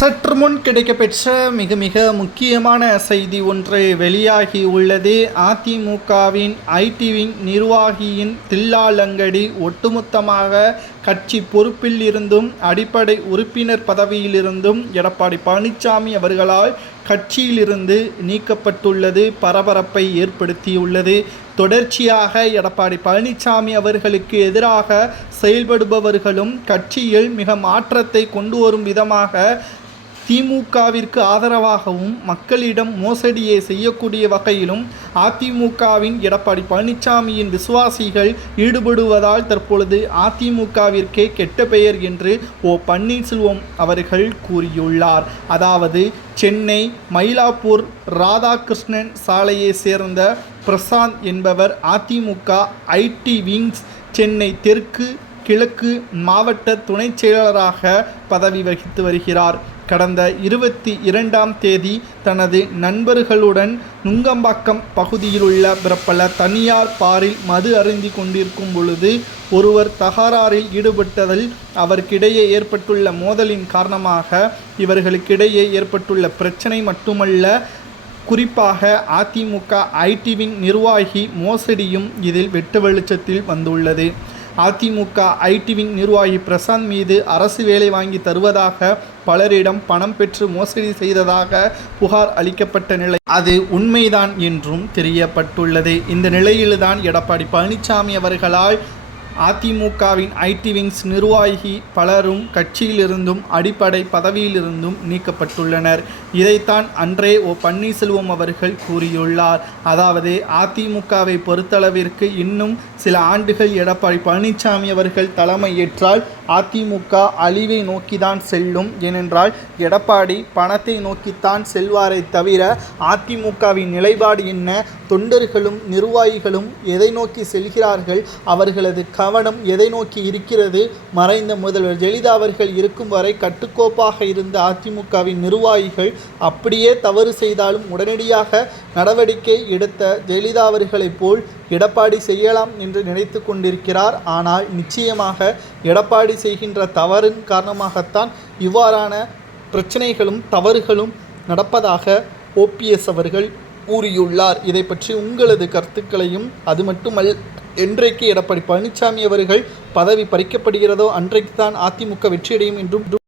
சற்று முன் கிடைக்கப்பெற்ற மிக மிக முக்கியமான செய்தி ஒன்று வெளியாகி உள்ளது. அதிமுகவின் ஐடிவின் நிர்வாகியின் தில்லாலங்கடி ஒட்டுமொத்தமாக கட்சி பொறுப்பில் இருந்தும் அடிப்படை உறுப்பினர் பதவியிலிருந்தும் எடப்பாடி பழனிசாமி அவர்களால் கட்சியிலிருந்து நீக்கப்பட்டுள்ளது பரபரப்பை ஏற்படுத்தியுள்ளது. தொடர்ச்சியாக எடப்பாடி பழனிசாமி அவர்களுக்கு எதிராக செயல்படுபவர்களும் கட்சியில் மிக மாற்றத்தை கொண்டு வரும் விதமாக திமுகவிற்கு ஆதரவாகவும் மக்களிடம் மோசடியை செய்யக்கூடிய வகையிலும் அதிமுகவின் எடப்பாடி பழனிசாமியின் விசுவாசிகள் ஈடுபடுவதால் தற்பொழுது அதிமுகவிற்கே கெட்ட பெயர் என்று ஓ பன்னீர்செல்வம் அவர்கள் கூறியுள்ளார். அதாவது சென்னை மயிலாப்பூர் ராதாகிருஷ்ணன் சாலையை சேர்ந்த பிரசாந்த் என்பவர் அதிமுக ஐடி விங்ஸ் சென்னை தெற்கு கிழக்கு மாவட்ட துணைச் செயலாளராக பதவி வகித்து வருகிறார். கடந்த இருபத்தி இரண்டாம் தேதி தனது நண்பர்களுடன் நுங்கம்பாக்கம் பகுதியிலுள்ள பிரபல தனியார் பாரில் மது அருந்தி கொண்டிருக்கும் பொழுது ஒருவர் தகராறில் ஈடுபட்டதில் அவருக்கிடையே ஏற்பட்டுள்ள மோதலின் காரணமாக இவர்களுக்கிடையே ஏற்பட்டுள்ள பிரச்சனை மட்டுமல்ல குறிப்பாக அதிமுக ஐடிவின் நிர்வாகி மோசடியும் இதில் வெட்டு வெளிச்சத்தில் வந்துள்ளது. அதிமுக ஐடிவின் நிர்வாகி பிரசாந்த் மீது அரசு வேலை வாங்கி தருவதாக பலரிடம் பணம் பெற்று மோசடி செய்ததாக புகார் அளிக்கப்பட்ட நிலை. அது உண்மைதான் என்றும் தெரியப்பட்டுள்ளது. இந்த நிலையில்தான் எடப்பாடி பழனிசாமி அவர்களால் அதிமுகவின் ஐடி விங்ஸ் நிர்வாகி பலரும் கட்சியிலிருந்தும் அடிப்படை பதவியிலிருந்தும் நீக்கப்பட்டுள்ளனர். இதைத்தான் அன்றே ஓ பன்னீர்செல்வம் அவர்கள் கூறியுள்ளார். அதாவது அதிமுகவை பொறுத்தளவிற்கு இன்னும் சில ஆண்டுகள் எடப்பாடி பழனிசாமி அவர்கள் தலைமை ஏற்றால் அதிமுக அழிவை நோக்கிதான் செல்லும். ஏனென்றால் எடப்பாடி பணத்தை நோக்கித்தான் செல்வாரை தவிர அதிமுகவின் நிலைப்பாடு என்ன? தொண்டர்களும் நிர்வாகிகளும் எதை நோக்கி செல்கிறார்கள்? அவர்களது க கவனம் எதை நோக்கி இருக்கிறது? மறைந்த முதல்வர் ஜெயலலிதா அவர்கள் இருக்கும் வரை கட்டுக்கோப்பாக இருந்த அதிமுகவின் நிர்வாகிகள் அப்படியே தவறு செய்தாலும் உடனடியாக நடவடிக்கை எடுத்த ஜெயலலிதா அவர்களைப் போல் எடப்பாடி செய்யலாம் என்று நினைத்து கொண்டிருக்கிறார். ஆனால் நிச்சயமாக எடப்பாடி செய்கின்ற தவறின் காரணமாகத்தான் இவ்வாறான பிரச்சனைகளும் தவறுகளும் நடப்பதாக ஓபிஎஸ் அவர்கள் கூறியுள்ளார். இதை பற்றி உங்களது கருத்துக்களையும் அது மட்டுமல்ல என்றைக்கு எடப்பாடி பழனிசாமி அவர்கள் பதவி பறிக்கப்படுகிறதோ அன்றைக்கு தான் அதிமுக வெற்றியடையும் என்றும்